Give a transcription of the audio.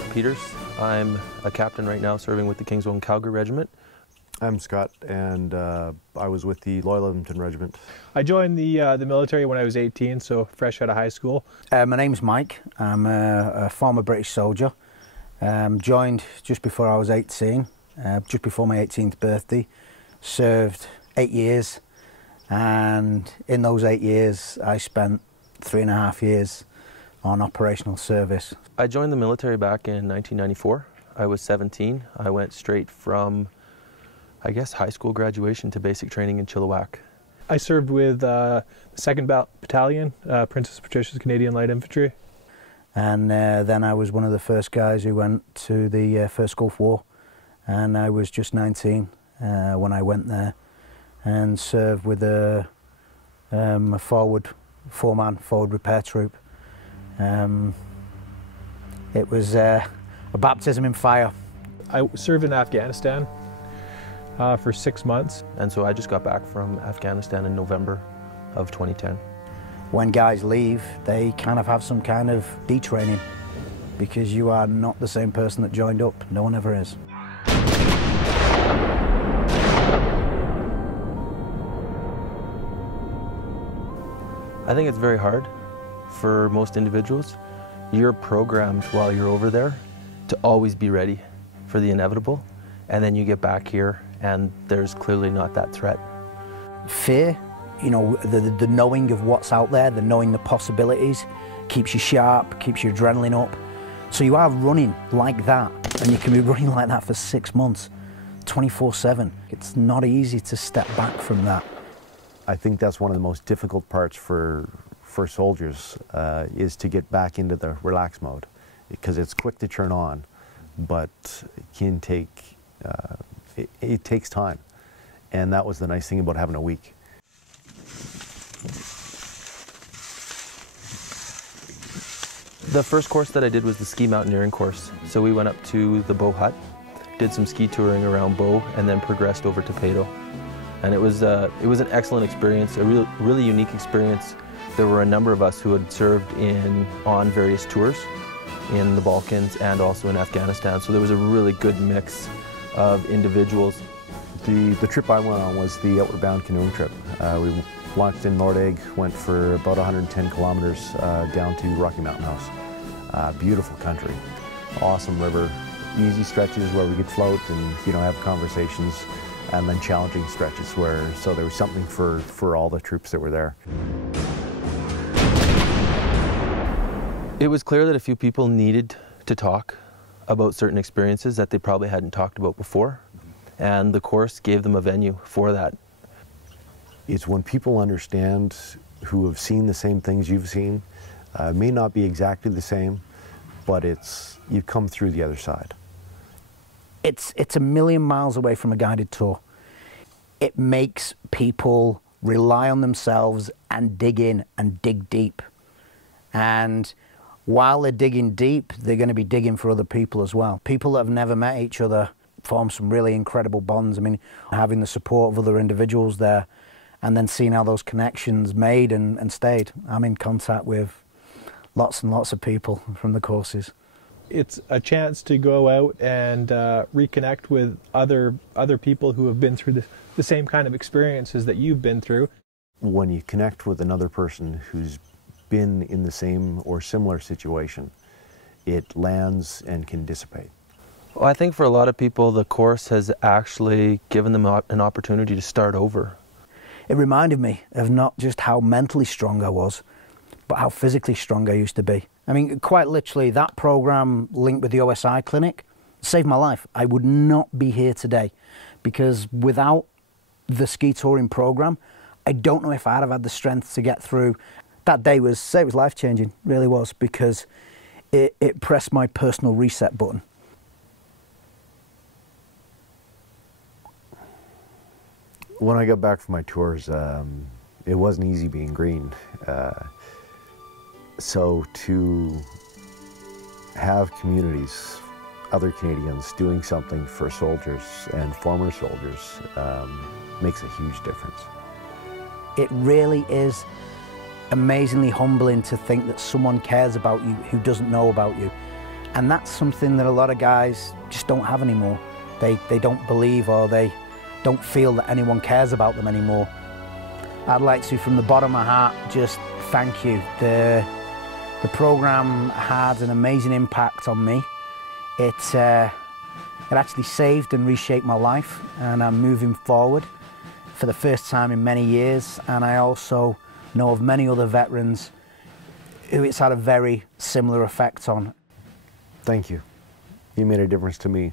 Mark Peters. I'm a captain right now serving with the Kingswell and Calgary Regiment. I'm Scott, and I was with the Loyal Edmonton Regiment. I joined the military when I was 18, so fresh out of high school. My name's Mike. I'm a former British soldier. Joined just before I was 18, just before my 18th birthday. Served 8 years, and in those 8 years I spent 3.5 years on operational service. I joined the military back in 1994. I was 17. I went straight from, I guess, high school graduation to basic training in Chilliwack. I served with the 2nd Battalion, Princess Patricia's Canadian Light Infantry. And then I was one of the first guys who went to the First Gulf War, and I was just 19 when I went there and served with a four-man forward repair troop. It was a baptism in fire. I served in Afghanistan for 6 months. And so I just got back from Afghanistan in November of 2010. When guys leave, they kind of have some kind of detraining because you are not the same person that joined up. No one ever is. I think it's very hard for most individuals. You're programmed while you're over there to always be ready for the inevitable, and then you get back here and there's clearly not that threat. Fear, you know, the knowing of what's out there, the knowing the possibilities, keeps you sharp, keeps your adrenaline up. So you are running like that, and you can be running like that for 6 months, 24/7. It's not easy to step back from that. I think that's one of the most difficult parts for soldiers is to get back into the relax mode, because it's quick to turn on, but it can take, it takes time. And that was the nice thing about having a week. The first course that I did was the ski mountaineering course. So we went up to the Bow Hut, did some ski touring around Bow, and then progressed over to Peyto. And it was an excellent experience, a really unique experience. There were a number of us who had served on various tours in the Balkans and also in Afghanistan. So there was a really good mix of individuals. The trip I went on was the Outward Bound canoeing trip. We launched in Nordegg, went for about 110 kilometers down to Rocky Mountain House. Beautiful country, awesome river, easy stretches where we could float and have conversations, and then challenging stretches so there was something for all the troops that were there. It was clear that a few people needed to talk about certain experiences that they probably hadn't talked about before, and the course gave them a venue for that. It's when people understand, who have seen the same things you've seen, may not be exactly the same, but you come through the other side. It's a million miles away from a guided tour. It makes people rely on themselves and dig in and dig deep. And while they're digging deep, they're going to be digging for other people as well. People that have never met each other form some really incredible bonds. I mean, having the support of other individuals there and then seeing how those connections made and stayed. I'm in contact with lots and lots of people from the courses. It's a chance to go out and reconnect with other people who have been through the same kind of experiences that you've been through. When you connect with another person who's been in the same or similar situation, it lands and can dissipate. Well, I think for a lot of people, the course has actually given them an opportunity to start over. It reminded me of not just how mentally strong I was, but how physically strong I used to be. I mean, quite literally, that program linked with the OSI clinic saved my life. I would not be here today, because without the ski touring program, I don't know if I'd have had the strength to get through. That day was life-changing, really was, because it pressed my personal reset button. When I got back from my tours, it wasn't easy being green. So to have communities, other Canadians, doing something for soldiers and former soldiers makes a huge difference. It really is amazingly humbling to think that someone cares about you who doesn't know about you. And that's something that a lot of guys just don't have anymore. They don't believe, or they don't feel that anyone cares about them anymore. I'd like to, from the bottom of my heart, just thank you. The program had an amazing impact on me. It actually saved and reshaped my life, and I'm moving forward for the first time in many years. And I also know of many other veterans who it's had a very similar effect on. Thank you. You made a difference to me.